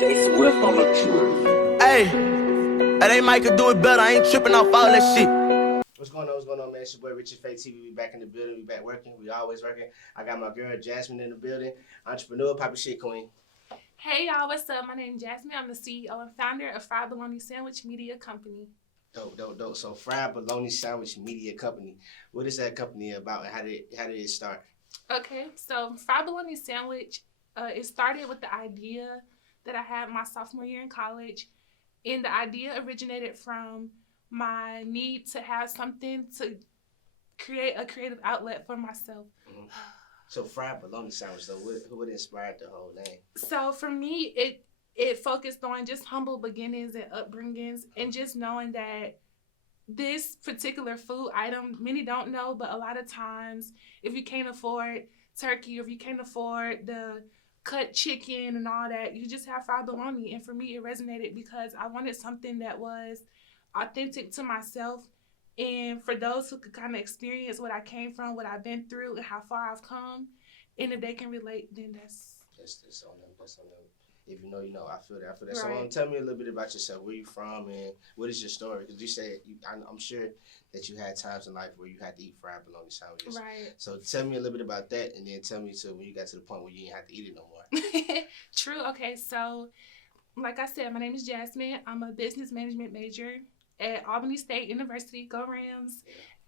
Swift on the truth. Hey, they might could do it better. I ain't tripping off all that shit. What's going on? What's going on, man? It's your boy Richard Faye TV. We back in the building. We back working. We always working. I got my girl Jasmine in the building. Entrepreneur, Papa Shit Queen. Hey y'all, what's up? My name is Jasmine. I'm the CEO and founder of Fried Bologna Sandwich Media Company. Dope. So Fried Bologna Sandwich Media Company. What is that company about, and how did it start? Okay, so Fried Bologna Sandwich, it started with the idea that I had my sophomore year in college, and the idea originated from my need to have something to create a creative outlet for myself. Mm-hmm. So Fried Bologna Sandwich, though, what inspired the whole name? So for me, it focused on just humble beginnings and upbringings, and just knowing that this particular food item, many don't know, but a lot of times, if you can't afford turkey, or if you can't afford the cut chicken and all that, you just have fried bologna. And for me, it resonated because I wanted something that was authentic to myself, and for those who could kind of experience what I came from, what I've been through, and how far I've come. And if they can relate, then that's on them. That's on them. If you know, you know. I feel that. Right. So tell me a little bit about yourself. Where you from, and what is your story? Because you said I'm sure that you had times in life where you had to eat fried bologna sandwiches. right. So tell me a little bit about that, and then tell me when you got to the point where you didn't have to eat it no more. True. Okay, so like I said, my name is Jasmine. I'm a business management major at Albany State University. Go Rams!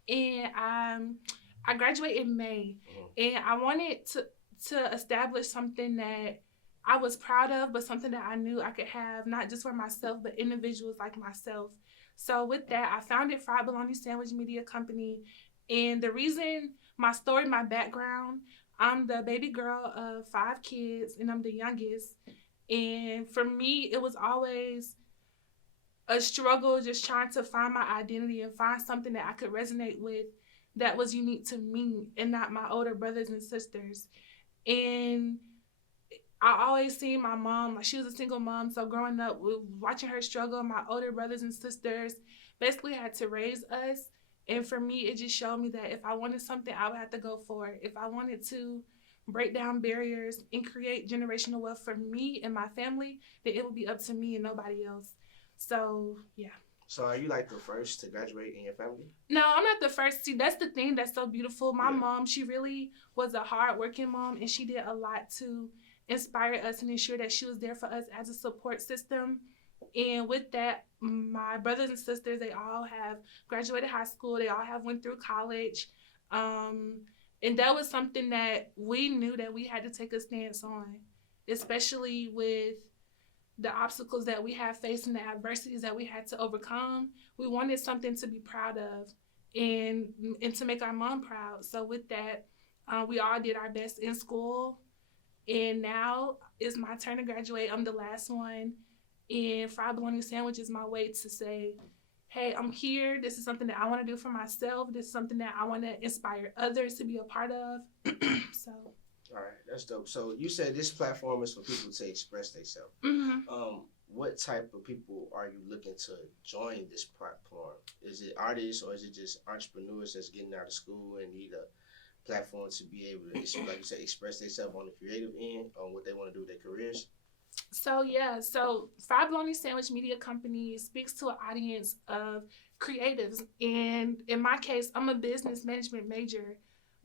And I graduated in May, and I wanted to establish something that I was proud of, but something that I knew I could have, not just for myself, but individuals like myself. So with that, I founded Fried Bologna Sandwich Media Company. And the reason, my story, my background, I'm the baby girl of 5 kids, and I'm the youngest. And for me, it was always a struggle just trying to find my identity and find something that I could resonate with that was unique to me and not my older brothers and sisters. And I always seen my mom, like she was a single mom, so growing up, watching her struggle, my older brothers and sisters basically had to raise us. And for me, it just showed me that if I wanted something, I would have to go for it. If I wanted to break down barriers and create generational wealth for me and my family, then it would be up to me and nobody else. So, yeah. So are you like the first to graduate in your family? No, I'm not the first. See, that's the thing that's so beautiful. My mom, she really was a hard-working mom, and she did a lot to inspire us and ensure that she was there for us as a support system. And with that, my brothers and sisters, they all have graduated high school. They all have went through college. And that was something that we knew that we had to take a stance on, especially with the obstacles that we have faced and the adversities that we had to overcome. We wanted something to be proud of and to make our mom proud. So with that, we all did our best in school. And now it's my turn to graduate. I'm the last one. And Fried Bologna Sandwich is my way to say, hey, I'm here. This is something that I want to do for myself. This is something that I want to inspire others to be a part of. So. All right, that's dope. So you said this platform is for people to express themselves. Mm-hmm. What type of people are you looking to join this platform? Is it artists, or is it just entrepreneurs that's getting out of school and need a platform to be able to, like you said, express themselves on the creative end, on what they want to do with their careers? So Fried Bologna Sandwich Media Company speaks to an audience of creatives. And in my case, I'm a business management major,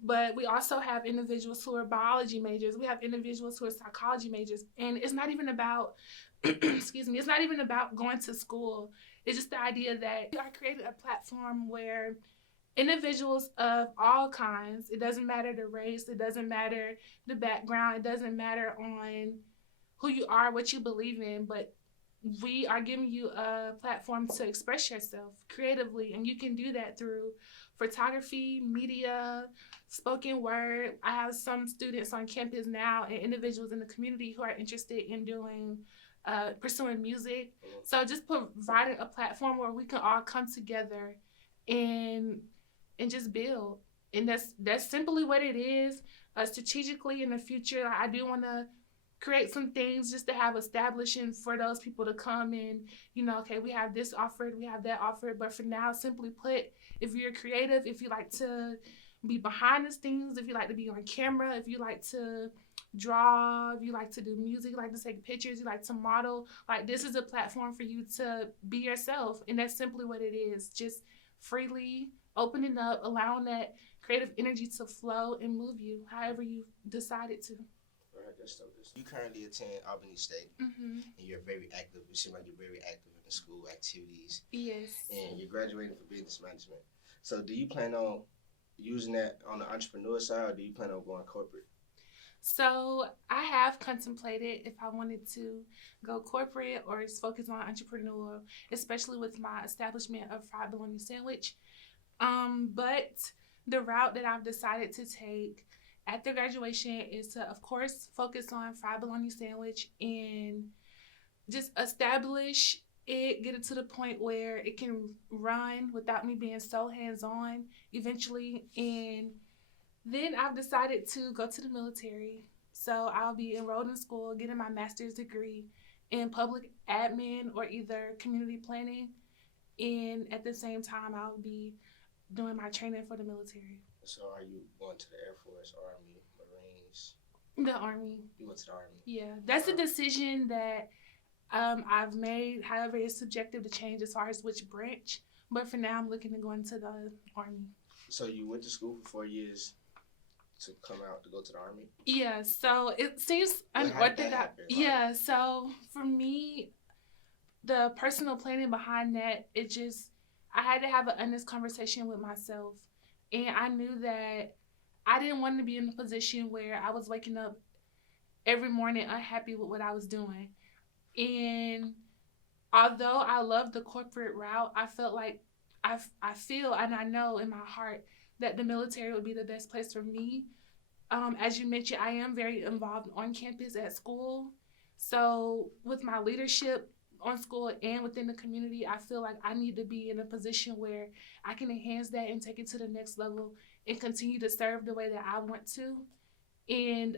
but we also have individuals who are biology majors. We have individuals who are psychology majors. And it's not even about, it's not even about going to school. It's just the idea that I created a platform where individuals of all kinds, it doesn't matter the race, it doesn't matter the background, it doesn't matter on who you are, what you believe in, but we are giving you a platform to express yourself creatively, and you can do that through photography, media, spoken word. I have some students on campus now and individuals in the community who are interested in doing pursuing music. So just providing a platform where we can all come together and just build. And that's simply what it is. Strategically in the future, I do want to create some things just to have establishing for those people to come and, okay, we have this offered, we have that offered. But for now, simply put, if you're creative, if you like to be behind the scenes, if you like to be on camera, if you like to draw, if you like to do music, you like to take pictures, you like to model, like this is a platform for you to be yourself. And that's simply what it is. Just freely opening up, allowing that creative energy to flow and move you however you decided to. Right, that's dope. You currently attend Albany State, and you're very active. You seem like you're very active in the school activities. Yes. And you're graduating for business management. So do you plan on using that on the entrepreneur side, or do you plan on going corporate? So I have contemplated if I wanted to go corporate or just focus on entrepreneurial, especially with my establishment of Fried Bologna Sandwich. But the route that I've decided to take after graduation is to, of course, focus on Fried Bologna Sandwich and just establish it, get it to the point where it can run without me being so hands-on eventually. And then I've decided to go to the military. So I'll be enrolled in school, getting my master's degree in public admin or either community planning. And at the same time, I'll be doing my training for the military. So are you going to the Air Force, Army, Marines? The Army. You went to the Army? Yeah, that's a decision that I've made. However, it's subjective to change as far as which branch. But for now, I'm looking to go into the Army. So you went to school for 4 years to come out to go to the Army? Yeah, so it seems unorthodox. Yeah, so for me, the personal planning behind that, I had to have an honest conversation with myself. And I knew that I didn't want to be in a position where I was waking up every morning unhappy with what I was doing. And although I love the corporate route, I felt like I feel and I know in my heart that the military would be the best place for me. As you mentioned, I am very involved on campus at school. So with my leadership on school and within the community, I feel like I need to be in a position where I can enhance that and take it to the next level and continue to serve the way that I want to. And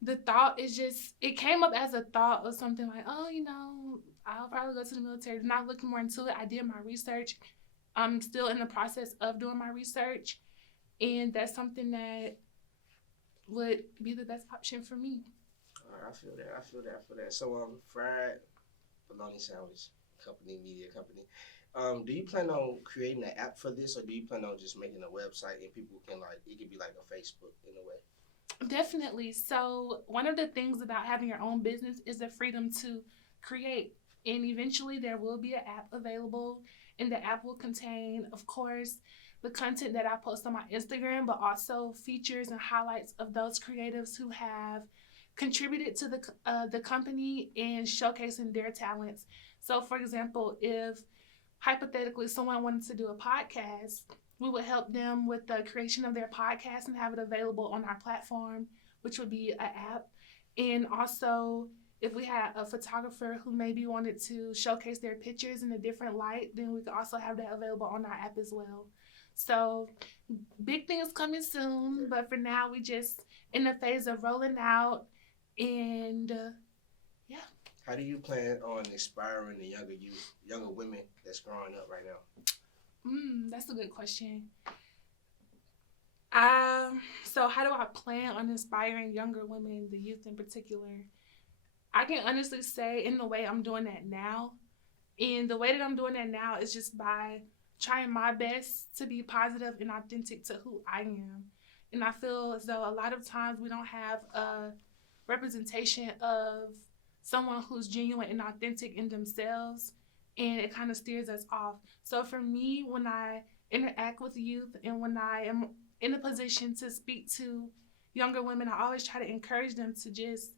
the thought is it came up as a thought of something like, oh, I'll probably go to the military. Not looking more into it. I did my research. I'm still in the process of doing my research. And that's something that would be the best option for me. I feel that. So, Fried Bologna Sandwich Media Company. Do you plan on creating an app for this, or do you plan on just making a website and people can it could be like a Facebook in a way? Definitely. So one of the things about having your own business is the freedom to create. And eventually there will be an app available, and the app will contain, of course, the content that I post on my Instagram, but also features and highlights of those creatives who have contributed to the company and showcasing their talents. So, for example, if hypothetically someone wanted to do a podcast, we would help them with the creation of their podcast and have it available on our platform, which would be an app. And also, if we had a photographer who maybe wanted to showcase their pictures in a different light, then we could also have that available on our app as well. So big things coming soon, but for now we just in the phase of rolling out. And yeah. How do you plan on inspiring the younger women that's growing up right now? That's a good question. So how do I plan on inspiring younger women, the youth in particular? I can honestly say in the way I'm doing that now. And the way that I'm doing that now is just by trying my best to be positive and authentic to who I am. And I feel as though a lot of times we don't have a representation of someone who's genuine and authentic in themselves, and it kind of steers us off. So for me, when I interact with youth and when I am in a position to speak to younger women, I always try to encourage them to just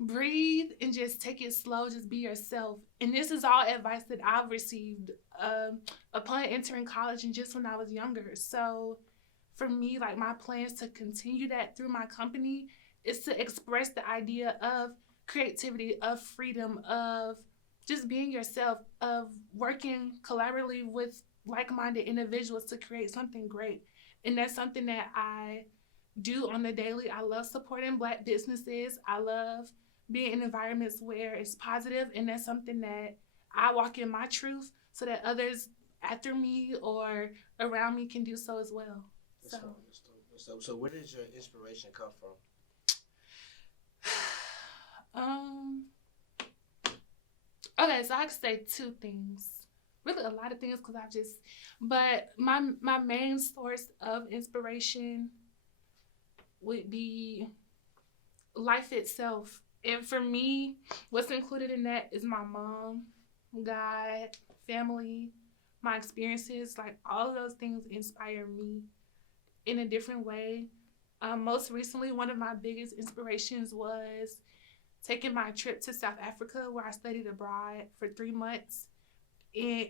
breathe and just take it slow, just be yourself. And this is all advice that I've received upon entering college and just when I was younger. So for me, like my plans to continue that through my company is to express the idea of creativity, of freedom, of just being yourself, of working collaboratively with like-minded individuals to create something great. And that's something that I do on the daily. I love supporting Black businesses. I love being in environments where it's positive, and that's something that I walk in my truth so that others after me or around me can do so as well. So where does your inspiration come from? Um. Okay, so I could say two things. Really, a lot of things because but my main source of inspiration would be life itself. And for me, what's included in that is my mom, God, family, my experiences. Like all of those things inspire me in a different way. Most recently, one of my biggest inspirations was taking my trip to South Africa where I studied abroad for 3 months. And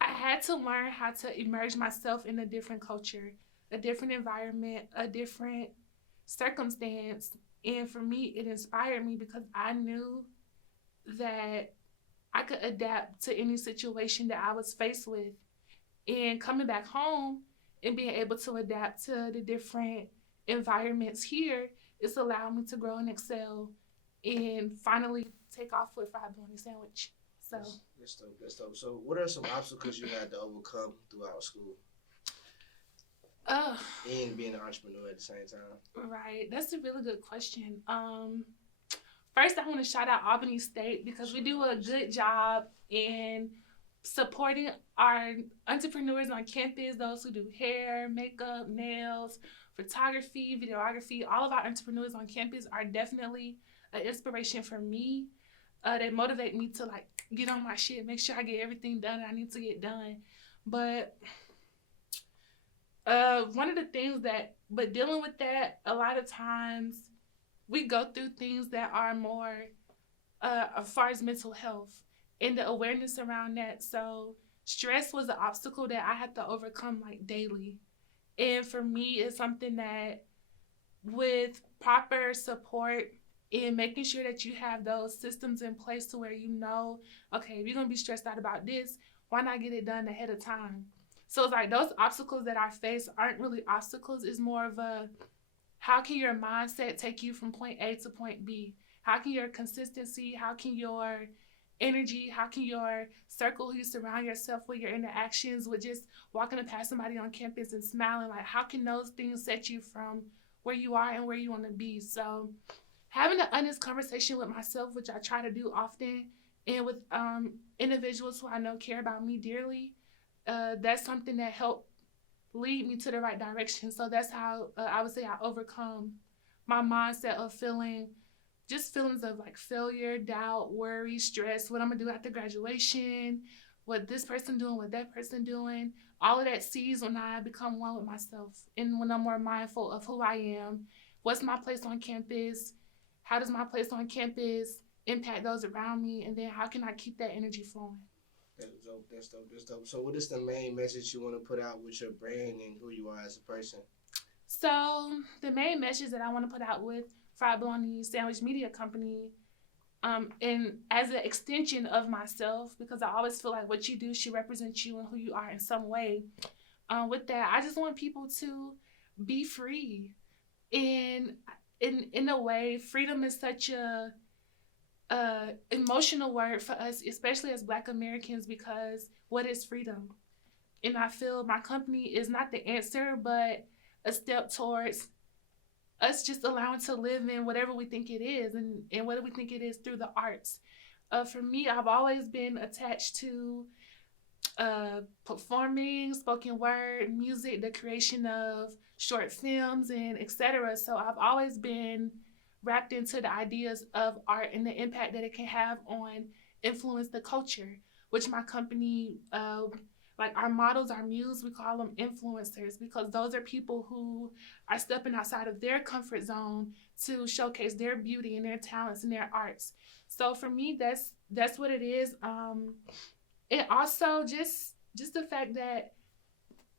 I had to learn how to immerse myself in a different culture, a different environment, a different circumstance. And for me, it inspired me because I knew that I could adapt to any situation that I was faced with. And coming back home and being able to adapt to the different environments here, it's allowed me to grow and excel and finally take off with fried bologna sandwich. So That's dope. That's dope. So, what are some obstacles you had to overcome throughout school uh and being an entrepreneur at the same time? right. That's a really good question. First I want to shout out Albany State because we do a good job in supporting our entrepreneurs on campus, those who do hair, makeup, nails, photography, videography. All of our entrepreneurs on campus are definitely an inspiration for me. They motivate me to like get on my shit, make sure I get everything done that I need to get done. But one of the things but dealing with that, a lot of times we go through things that are more as far as mental health and the awareness around that. So stress was an obstacle that I had to overcome like daily. And for me, it's something that with proper support and making sure that you have those systems in place to where you know, okay, if you're going to be stressed out about this, why not get it done ahead of time? So it's like those obstacles that I face aren't really obstacles. It's more of a, how can your mindset take you from point A to point B? How can your consistency, how can your energy, how can your circle who you surround yourself with, your interactions with just walking past somebody on campus and smiling, like how can those things set you from where you are and where you want to be? So having an honest conversation with myself, which I try to do often, and with individuals who I know care about me dearly, that's something that helped lead me to the right direction. So that's how I would say I overcome my mindset of feelings of like failure, doubt, worry, stress, what I'm gonna do after graduation, what this person doing, what that person doing. All of that sees when I become one with myself and when I'm more mindful of who I am, what's my place on campus, how does my place on campus impact those around me, and then how can I keep that energy flowing? That's dope. That's dope. That's dope. So, what is the main message you want to put out with your brand and who you are as a person? So the main message that I want to put out with Fried Bologna Sandwich Media Company, and as an extension of myself, because I always feel like what you do should represent you and who you are in some way. With that, I just want people to be free. And in a way, freedom is such a emotional word for us, especially as Black Americans, because what is freedom? And I feel my company is not the answer, but a step towards us just allowing to live in whatever we think it is, and what do we think it is through the arts. For me, I've always been attached to performing, spoken word, music, the creation of short films, and etc. So I've always been wrapped into the ideas of art and the impact that it can have on influence the culture, which my company, like our models, our muse, we call them influencers, because those are people who are stepping outside of their comfort zone to showcase their beauty and their talents and their arts. So for me, that's what it is. And also just the fact that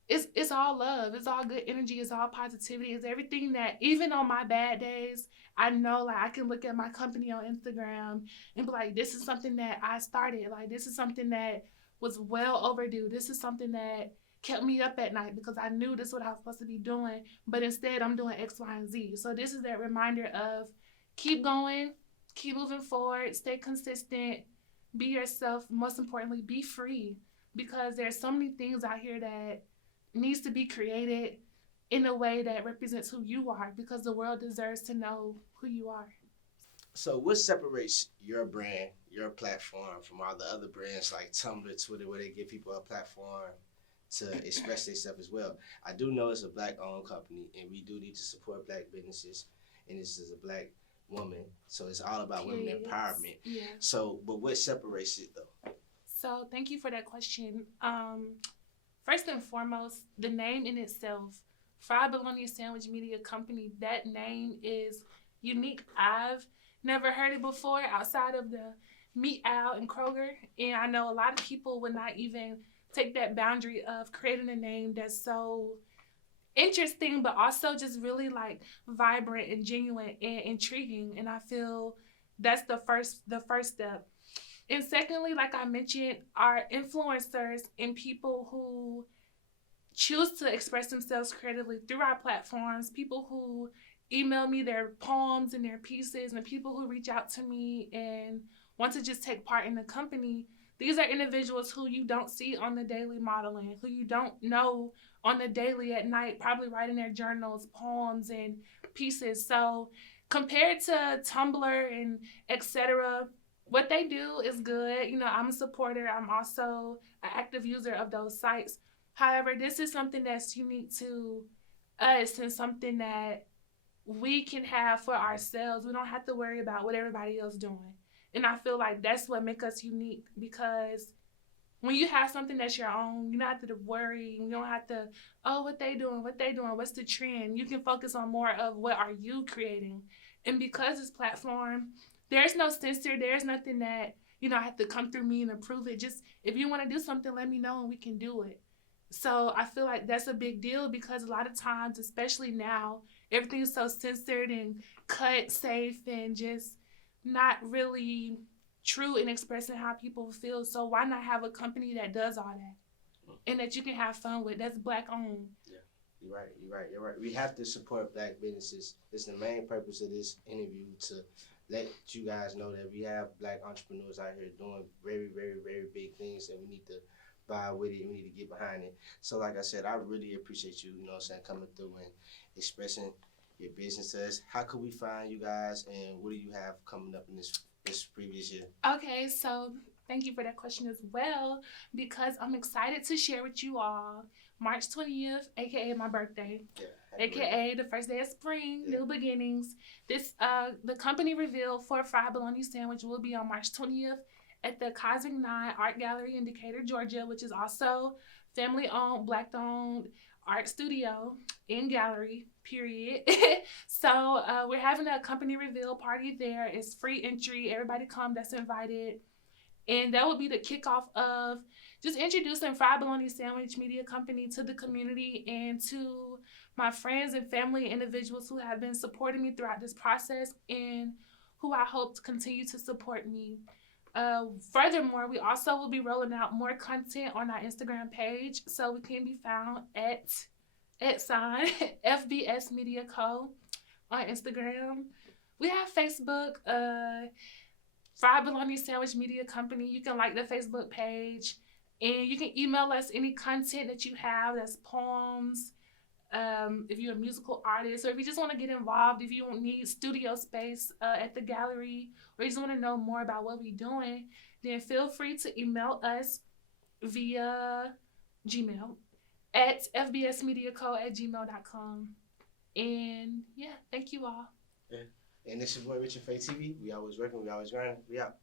it's all love, it's all good energy, it's all positivity, it's everything that even on my bad days, I know like I can look at my company on Instagram and be like, this is something that I started, like this is something that was well overdue. This is something that kept me up at night because I knew this is what I was supposed to be doing, but instead I'm doing X, Y, and Z. So this is that reminder of keep going, keep moving forward, stay consistent, be yourself, most importantly, be free, because there's so many things out here that needs to be created in a way that represents who you are, because the world deserves to know who you are. So what separates your brand, your platform from all the other brands like Tumblr, Twitter, where they give people a platform to express themselves as well? I do know it's a black-owned company, and we do need to support black businesses, and this is a black woman, so it's all about women empowerment. Yeah. So, but what separates it though? So thank you for that question. First and foremost, the name in itself, Fried Bologna Sandwich Media Company, that name is unique. I've never heard it before outside of the Meat Owl and Kroger. And I know a lot of people would not even take that boundary of creating a name that's so interesting, but also just really like vibrant and genuine and intriguing. And I feel that's the first step. And secondly, like I mentioned, are influencers and people who choose to express themselves creatively through our platforms, people who email me their poems and their pieces, and people who reach out to me and want to just take part in the company. These are individuals who you don't see on the daily modeling, who you don't know on the daily at night, probably writing their journals, poems, and pieces. So compared to Tumblr and etc., what they do is good. You know, I'm a supporter. I'm also an active user of those sites. However, this is something that's unique to us and something that we can have for ourselves. We don't have to worry about what everybody else doing. And I feel like that's what makes us unique, because when you have something that's your own, you don't have to worry. You don't have to, oh, what they doing, what's the trend. You can focus on more of what are you creating. And because this platform, there's no censor. There's nothing that, have to come through me and approve it. Just if you want to do something, let me know and we can do it. So I feel like that's a big deal, because a lot of times, especially now, everything's so censored and cut safe and just not really true in expressing how people feel. So why not have a company that does all that and that you can have fun with, that's black owned? Yeah, you're right. We have to support black businesses. It's the main purpose of this interview, to let you guys know that we have black entrepreneurs out here doing very, very, very big things, and we need to buy with it. We need to get behind it. So like I said, I really appreciate you, coming through and expressing your business to us. How could we find you guys, and what do you have coming up in this previous year? Okay, so thank you for that question as well, because I'm excited to share with you all March 20th, aka my birthday, aka the first day of spring, new beginnings. This the company reveal for Fried Bologna Sandwich will be on March 20th at the Cosmic 9 Art Gallery in Decatur, Georgia, which is also family-owned, black-owned art studio and gallery, period. So we're having a company reveal party there. It's free entry. Everybody come that's invited. And that will be the kickoff of just introducing Fried Bologna Sandwich Media Company to the community and to my friends and family individuals who have been supporting me throughout this process and who I hope to continue to support me. Furthermore, we also will be rolling out more content on our Instagram page, so we can be found at FBS Media Co. on Instagram. We have Facebook, Fried Bologna Sandwich Media Company. You can like the Facebook page, and you can email us any content that you have, that's poems, if you're a musical artist, or if you just want to get involved, if you don't need studio space at the gallery, or you just want to know more about what we're doing, then feel free to email us via Gmail at fbsmediaco@gmail.com. And yeah, thank you all. Yeah. And this is your boy Richard Faye TV. We always working, we always grinding. We out.